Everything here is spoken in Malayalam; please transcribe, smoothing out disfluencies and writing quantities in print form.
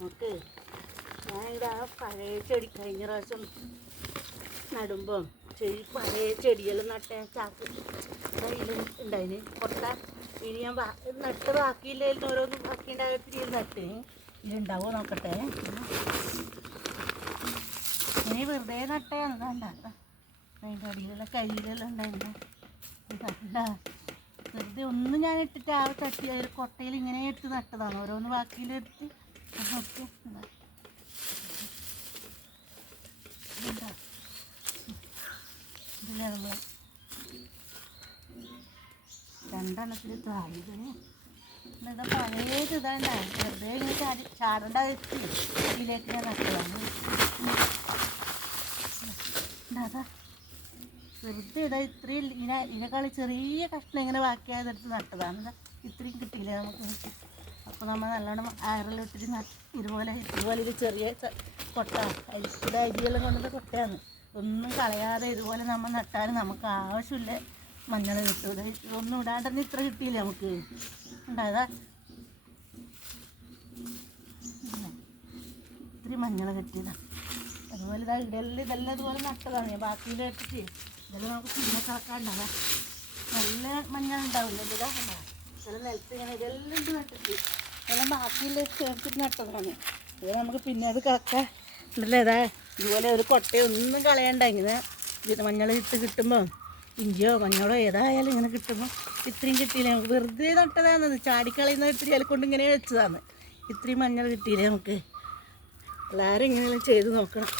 നമുക്ക് ഞാനിവിടെ ആ പഴയ ചെടി കഴിഞ്ഞ പ്രാവശ്യം നടുമ്പം പഴയ ചെടിയെല്ലാം നട്ട ചാക്ക് കയ്യിൽ ഉണ്ടായിന് കൊട്ട. ഇനി ഞാൻ നട്ട് ബാക്കിയില്ലായിരുന്നു, ഓരോന്നും ബാക്കി ഉണ്ടാകത്തിരി നട്ട് ഇതിലുണ്ടാവോ നോക്കട്ടെ. ഇനി വെറുതെ നട്ടയാണ് വേണ്ട. അതിൻ്റെ അടിയിലുള്ള കരിയിലെല്ലാം ഉണ്ടായിരുന്നു. കണ്ട വെറുതെ ഒന്നും ഞാൻ ഇട്ടിട്ട് ആ ചട്ടി ഒരു കൊട്ടയിൽ ഇങ്ങനെ എടുത്ത് നട്ടതാണ്. ഓരോന്ന് ബാക്കിയിലെടുത്ത് നോക്കി ഇതില്ല നമ്മൾ രണ്ടെണ്ണത്തിൽ താഴ്ന്നതിന് എന്താ പഴയത് ഇതാണ്ട വെറുതെ ഇങ്ങനെ ചാടേണ്ട വെച്ച് ഇതിലേക്ക് ഞാൻ നട്ടതാണ്. അതാ വെറുതെ ഇതാ ഇത്രയും ഇതിനേക്കാൾ ചെറിയ കഷ്ണം ഇങ്ങനെ ബാക്കിയായതെടുത്ത് നട്ടതാണ്. ഇത്രയും കിട്ടിയില്ല നമുക്ക്. അപ്പോൾ നമ്മൾ നല്ലോണം അയറെല്ലാം ഇട്ടിട്ട് ഇതുപോലെ ഇത് ചെറിയ കൊട്ട ഇവിടെ അരിയെല്ലാം കൊണ്ടുവന്ന കൊട്ടയാണ്. ഒന്നും കളയാതെ ഇതുപോലെ നമ്മൾ നട്ടാൽ നമുക്ക് ആവശ്യമില്ല മഞ്ഞൾ കിട്ടും. ഇതൊന്നും ഇടാണ്ടെന്ന് ഇത്ര കിട്ടിയില്ല നമുക്ക്. ഉണ്ടായതാ ഇത്തിരി മഞ്ഞൾ കിട്ടിയതാണ്. അതുപോലെ ഇതെല്ലാം ഇതുപോലെ നട്ടതാണ് ഞാൻ ബാക്കിയിലിട്ടിട്ട്. ഇതെല്ലാം നമുക്ക് പിന്നെ കളക്കാണ്ടാവാ. നല്ല മഞ്ഞൾ ഉണ്ടാവില്ല ഇതാ ചില നിലത്ത് ഇങ്ങനെ ഇതെല്ലാം ഇട്ട് നട്ടിട്ട് ഇതെല്ലാം ബാക്കിയിൽ ചേർത്തിട്ട് നട്ടതാണ്. ഇത് നമുക്ക് പിന്നെ അത് കളക്കാം ഉണ്ടല്ലേ. ഇതാ ഇതുപോലെ ഒരു കൊട്ടയൊന്നും കളയണ്ട. ഇങ്ങനെ മഞ്ഞൾ ഇട്ട് കിട്ടുമ്പോൾ ഇഞ്ചിയോ മഞ്ഞളോ ഏതായാലും ഇങ്ങനെ കിട്ടുമ്പോൾ ഇത്രയും കിട്ടിയില്ല നമുക്ക്. വെറുതെ നട്ടതാണെന്ന് ചാടിക്കളയുന്ന ഇത്തിരി അതിൽ കൊണ്ട് ഇങ്ങനെ വെച്ചതാണ്. ഇത്രയും മഞ്ഞൾ കിട്ടിയില്ലേ നമുക്ക്. എല്ലാവരും ഇങ്ങനെയെല്ലാം ചെയ്ത് നോക്കണം.